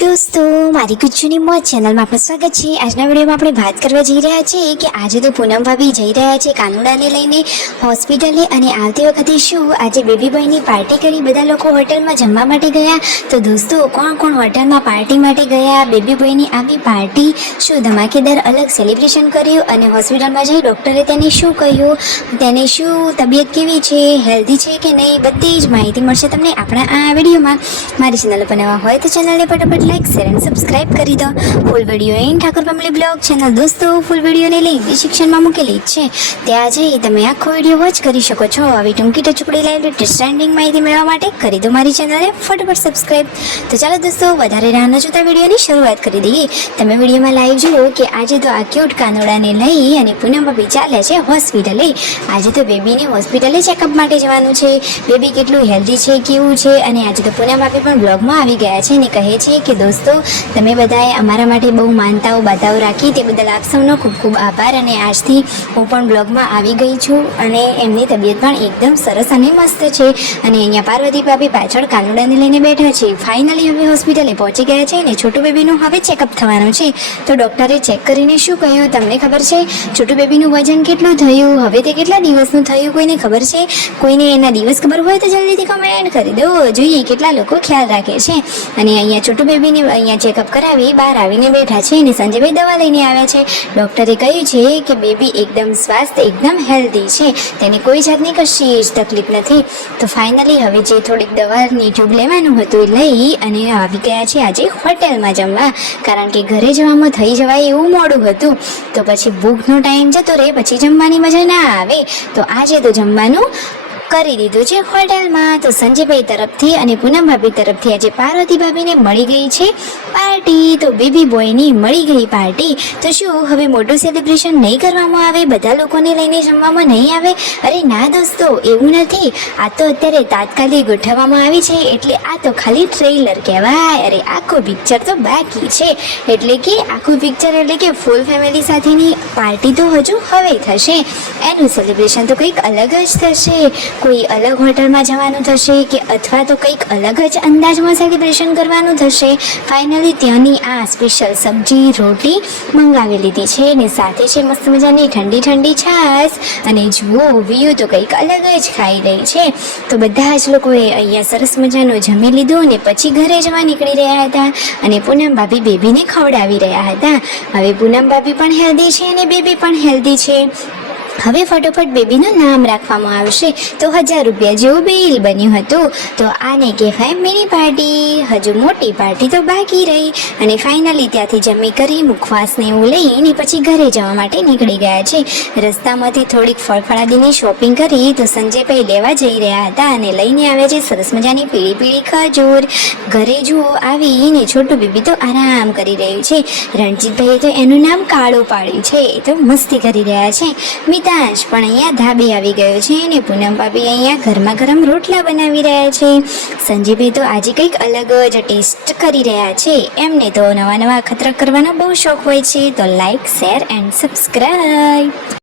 दोस्तों मारी गुज्जूनी मौज चैनल में आपનું સ્વાગત છે। આજના વિડીયોમાં આપણે વાત કરવા જઈ રહ્યા છીએ કે આજે તો પૂનમ ભાભી જઈ રહ્યા છે કાનુડાને લઈને હોસ્પિટલે અને આવતી વખતે શું આજે બેબી બોયની પાર્ટી કરી બધા લોકો હોટલમાં જમવા માટે ગયા। તો દોસ્તો કોણ કોણ હોટલમાં પાર્ટી માટે ગયા, બેબી બોયની આવી પાર્ટી શું ધમાકેદાર અલગ સેલિબ્રેશન કર્યું અને હોસ્પિટલમાં જઈ ડૉક્ટરે તેને શું કહ્યું, તેને શું તબિયત કેવી છે, હેલ્ધી છે કે નહીં, બધી જ માહિતી મળશે તમને આપણા આ વિડીયોમાં। મારી ચેનલ પર નવા હોય તો ચેનલને ફટાફટ લાઈક શેર અને સબસ્ક્રાઇબ કરી દો। Full video N Thakor family blog channel દોસ્તો ફૂલ વિડીયોને લિંક ડિસ્ક્રિપ્શનમાં મૂકેલી જ છે, ત્યાં જઈ તમે આખો વિડીયો વોચ કરી શકો છો। આવી ટૂંકી ટચુકડી લાઈવ લેટેસ્ટ ટ્રેન્ડિંગ માહિતી મેળવવા માટે કરી દો મારી ચેનલને ફટાફટ સબસ્ક્રાઇબ। તો ચાલો દોસ્તો વધારે રાહ ન જોતા વિડીયોની શરૂઆત કરી દઈએ। તમે વિડીયોમાં લાઈવ જુઓ કે આજે તો આ ક્યુટ કાનુડાને લઈ અને પૂનમ ભાભી ચાલે છે હોસ્પિટલે। આજે તો બેબીને હોસ્પિટલે ચેકઅપ માટે જવાનું છે, બેબી કેટલું હેલ્ધી છે કેવું છે, અને આજે તો પૂનમ ભાભી પણ બ્લોગમાં આવી ગયા છે અને કહે છે કે દોસ્તો તમે બધાએ અમારા માટે બહુ માનતાઓ બાધાઓ રાખી તે બદલ આપ સૌનો ખૂબ ખૂબ આભાર, અને આજથી હું પણ બ્લોગમાં આવી ગઈ છું અને એમની તબિયત પણ એકદમ સરસ અને મસ્ત છે। અને અહીંયા પાર્વતી ભાભી પાછળ કાનુડાને લઈને બેઠા છે। ફાઇનલી હવે હોસ્પિટલે પહોંચી ગયા છે અને છોટુ બેબીનું હવે ચેકઅપ થવાનું છે। તો ડૉક્ટરે ચેક કરીને શું કહ્યું તમને ખબર છે? છોટુ બેબીનું વજન કેટલું થયું, હવે તે કેટલા દિવસનું થયું, કોઈને ખબર છે? કોઈને એના દિવસ ખબર હોય તો જલ્દીથી કમેન્ટ કરી દો, જોઈએ કેટલા લોકો ખ્યાલ રાખે છે। અને અહીંયા છોટુ બેબીને અહીંયા ચેકઅપ કરાવી બહાર આવીને બેઠા છે અને સંજયભાઈ દવા લઈને આવ્યા છે। ડૉક્ટરે કહ્યું છે કે બેબી એકદમ સ્વાસ્થ્ય એકદમ હેલ્ધી છે, તેને કોઈ જાતની કશી જ તકલીફ નથી। તો ફાઇનલી હવે જે થોડીક દવાની ટ્યુબ લેવાનું હતું એ લઈ અને આવી ગયા છે આજે હોટેલમાં જમવા, કારણ કે ઘરે જવામાં થઈ જવાય એવું મોડું હતું, તો પછી ભૂખનો ટાઈમ જતો રહે પછી જમવાની મજા ના આવે, તો આજે તો જમવાનું કરી દીધું છે હોટેલમાં। તો સંજયભાઈ તરફથી અને પૂનમ ભાભી તરફથી આજે પાર્વતી ભાભીને મળી ગઈ છે પાર્ટી, તો બેબી બોયની મળી ગઈ પાર્ટી। તો શું હવે મોટું સેલિબ્રેશન નહીં કરવામાં આવે, બધા લોકોને લઈને જમવામાં નહીં આવે? અરે ના દોસ્તો, એવું નથી, આ તો અત્યારે તાત્કાલિક ગોઠવવામાં આવી છે, એટલે આ તો ખાલી ટ્રેલર કહેવાય। અરે આખું પિક્ચર તો બાકી છે, એટલે કે આખું પિક્ચર એટલે કે ફૂલ ફેમિલી સાથેની પાર્ટી તો હજુ હવે થશે, એનું સેલિબ્રેશન તો કંઈક અલગ જ થશે, કોઈ અલગ હોટલમાં જવાનું થશે કે અથવા તો કંઈક અલગ જ અંદાજમાં સેલિબ્રેશન કરવાનું થશે। ફાઇનલી ત્યાંની આ સ્પેશિયલ સબ્જી રોટી મંગાવી લીધી છે અને સાથે છે મસ્ત મજાની ઠંડી ઠંડી છાશ, અને જુઓ વ્યૂ તો કંઈક અલગ જ ખાઈ રહી છે। તો બધા જ લોકોએ અહીંયા સરસ મજાનું જમી લીધું અને પછી ઘરે જવા નીકળી રહ્યા હતા અને પૂનમ ભાભી બેબીને ખવડાવી રહ્યા હતા। હવે પૂનમ ભાભી પણ હેલ્ધી છે અને બેબી પણ હેલ્ધી છે। હવે ફટોફટ બેબીનું નામ રાખવામાં આવશે, તો 1000 રૂપિયા જેવું બિલ બન્યું હતું। તો આને કહેવાય મિની પાર્ટી, હજુ મોટી પાર્ટી તો બાકી રહી। અને ફાઇનલી ત્યાંથી જમી કરી મુખવાસને એવું લઈને પછી ઘરે જવા માટે નીકળી ગયા છે। રસ્તામાંથી થોડીક ફળફળાદીની શોપિંગ કરી તો સંજયભાઈ લેવા જઈ રહ્યા હતા અને લઈને આવ્યા છે સરસ મજાની પીળી પીળી ખજૂર। ઘરે જુઓ આવીને છોટું બેબી તો આરામ કરી રહ્યું છે, રણજીતભાઈએ તો એનું નામ કાળું પાડ્યું છે, એ તો મસ્તી કરી રહ્યા છે। મિતાંશ પણ અહીંયા ધાબે આવી ગયો છે અને પૂનમ ભાભી અહીંયા ગરમા ગરમ રોટલા બનાવી રહ્યા છે। સંજયભાઈ તો આજે કંઈક અલગ જ ટેસ્ટ કરી રહ્યા છે, એમને તો નવા નવા અખતરા કરવાનો બહુ શોખ હોય છે। તો લાઈક શેર એન્ડ સબસ્ક્રાઈબ।